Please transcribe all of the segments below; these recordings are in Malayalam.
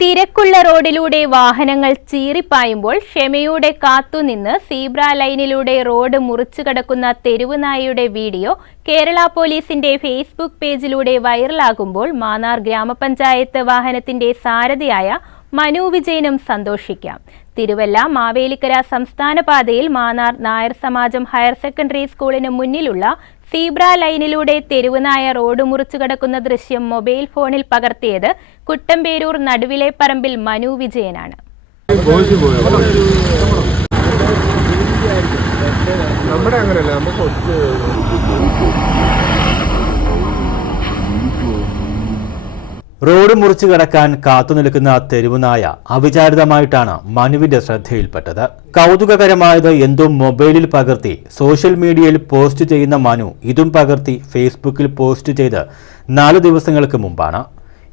തിരക്കുള്ള റോഡിലൂടെ വാഹനങ്ങൾ ചീറിപ്പായുമ്പോൾ ക്ഷമയോടെ കാത്തുനിന്ന് സീബ്ര ലൈനിലൂടെ റോഡ് മുറിച്ചു കടക്കുന്ന തെരുവുനായയുടെ വീഡിയോ കേരള പോലീസിന്റെ ഫേസ്ബുക്ക് പേജിലൂടെ വൈറലാകുമ്പോൾ മാന്നാർ ഗ്രാമപഞ്ചായത്ത് വാഹനത്തിന്റെ സാരഥിയായ മനു വിജയനും സന്തോഷിക്കാം. തിരുവല്ല മാവേലിക്കര സംസ്ഥാന പാതയിൽ മാന്നാർ നായർ സമാജം ഹയർ സെക്കൻഡറി സ്കൂളിന് മുന്നിലുള്ള സീബ്ര ലൈനിലൂടെ തെരുവുനായ റോഡ് മുറിച്ചു കടക്കുന്ന ദൃശ്യം മൊബൈൽ ഫോണിൽ പകർത്തിയത് കുട്ടമ്പേരൂർ നടുവിലെ പറമ്പിൽ മനു വിജയനാണ്. റോഡ് മുറിച്ചു കടക്കാൻ കാത്തുനിൽക്കുന്ന തെരുവുനായ അവിചാരിതമായിട്ടാണ് മനുവിന്റെ ശ്രദ്ധയിൽപ്പെട്ടത്. കൗതുകകരമായത് എന്തും മൊബൈലിൽ പകർത്തി സോഷ്യൽ മീഡിയയിൽ പോസ്റ്റ് ചെയ്യുന്ന മനു ഇതും പകർത്തി ഫേസ്ബുക്കിൽ പോസ്റ്റ് ചെയ്ത് നാല് ദിവസങ്ങൾക്ക് മുമ്പാണ്.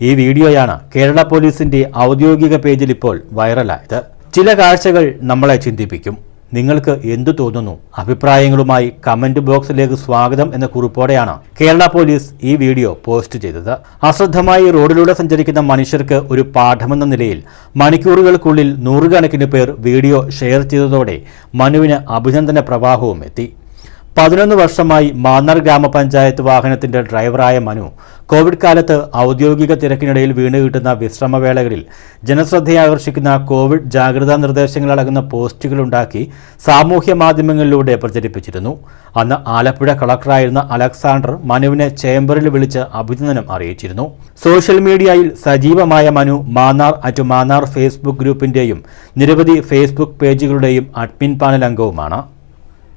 ഈ വീഡിയോയാണ് കേരള പോലീസിന്റെ ഔദ്യോഗിക പേജിൽ ഇപ്പോൾ വൈറലായത്. ചില കാഴ്ചകൾ നമ്മളെ ചിന്തിപ്പിക്കും. നിങ്ങൾക്ക് എന്തു തോന്നുന്നു? അഭിപ്രായങ്ങളുമായി കമന്റ് ബോക്സിലേക്ക് സ്വാഗതം എന്ന കുറിപ്പോടെയാണ് കേരള പോലീസ് ഈ വീഡിയോ പോസ്റ്റ് ചെയ്തത്. അശ്രദ്ധമായി റോഡിലൂടെ സഞ്ചരിക്കുന്ന മനുഷ്യർക്ക് ഒരു പാഠമെന്ന നിലയിൽ മണിക്കൂറുകൾക്കുള്ളിൽ നൂറുകണക്കിന് പേർ വീഡിയോ ഷെയർ ചെയ്തതോടെ മനുവിന് അഭിനന്ദന പ്രവാഹവും എത്തി. പതിനൊന്ന് വർഷമായി മാന്നാർ ഗ്രാമപഞ്ചായത്ത് വാഹനത്തിന്റെ ഡ്രൈവറായ മനു കോവിഡ് കാലത്ത് ഔദ്യോഗിക തിരക്കിനിടയിൽ വീണ് കിട്ടുന്ന വിശ്രമവേളകളിൽ ജനശ്രദ്ധയെ ആകർഷിക്കുന്ന കോവിഡ് ജാഗ്രതാ നിർദ്ദേശങ്ങളടങ്ങുന്ന പോസ്റ്റുകളുണ്ടാക്കി സാമൂഹ്യ മാധ്യമങ്ങളിലൂടെ പ്രചരിപ്പിച്ചിരുന്നു. അന്ന് ആലപ്പുഴ കളക്ടറായിരുന്ന അലക്സാണ്ടർ മനുവിനെ ചേംബറിൽ വിളിച്ച് അഭിനന്ദനം അറിയിച്ചിരുന്നു. സോഷ്യൽ മീഡിയയിൽ സജീവമായ മനു മാന്നാർ അറ്റ് മാന്നാർ ഫേസ്ബുക്ക് ഗ്രൂപ്പിന്റെയും നിരവധി ഫേസ്ബുക്ക് പേജുകളുടെയും അഡ്മിൻ പാനൽ അംഗവുമാണ്.